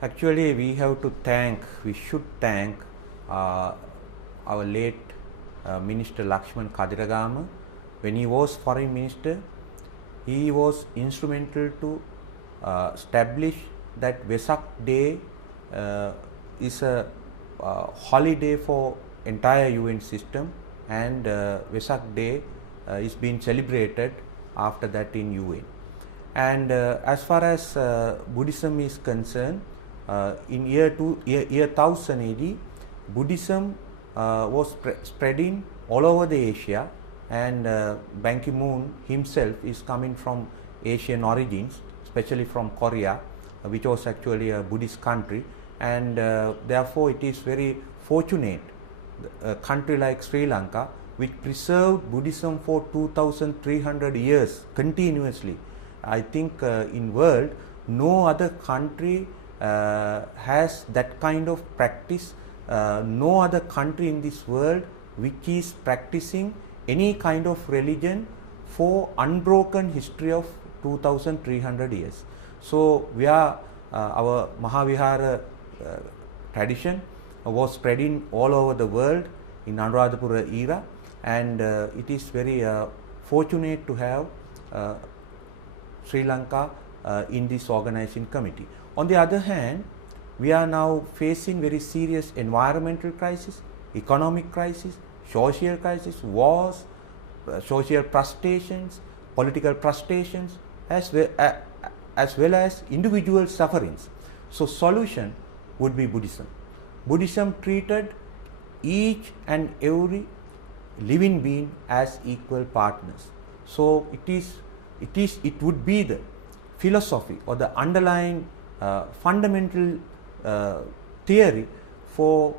Actually, we should thank our late Minister Lakshman Kadiragama. When he was Foreign Minister, he was instrumental to establish that Vesak Day is a holiday for entire UN system, and Vesak Day is being celebrated after that in UN. And as far as Buddhism is concerned, in year 1000 AD, Buddhism was spreading all over the Asia, and Ban Ki-moon himself is coming from Asian origins, especially from Korea, which was actually a Buddhist country, and therefore it is very fortunate a country like Sri Lanka, which preserved Buddhism for 2300 years continuously. I think in world no other country has that kind of practice. No other country in this world which is practicing any kind of religion for unbroken history of 2300 years. So we are our Mahavihara tradition was spreading all over the world in Anuradhapura era, and it is very fortunate to have Sri Lanka in this organizing committee. On the other hand, we are now facing very serious environmental crisis, economic crisis, social crisis, wars, social frustrations, political frustrations, as well as individual sufferings. So solution would be Buddhism. Buddhism treated each and every living being as equal partners. So it would be the philosophy or the underlying fundamental theory for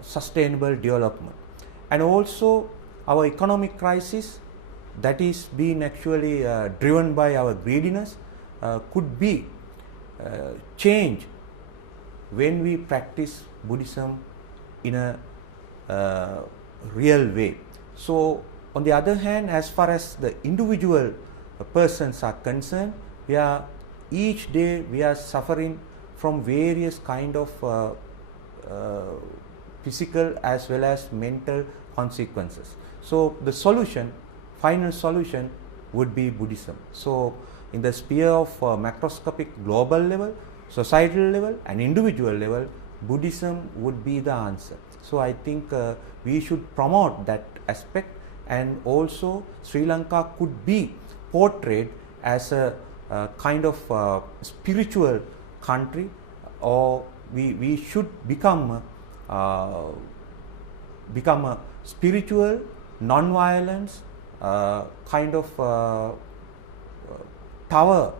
sustainable development. And also our economic crisis that is being actually driven by our greediness could be changed when we practice Buddhism in a real way. So on the other hand, as far as the individual persons are concerned, each day we are suffering from various kind of physical as well as mental consequences. So the final solution would be Buddhism. So in the sphere of macroscopic global level, societal level and individual level, Buddhism would be the answer. So I think we should promote that aspect, and also Sri Lanka could be portrayed as a kind of spiritual country, or we should become a spiritual, non-violence kind of tower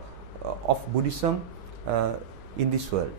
of Buddhism in this world.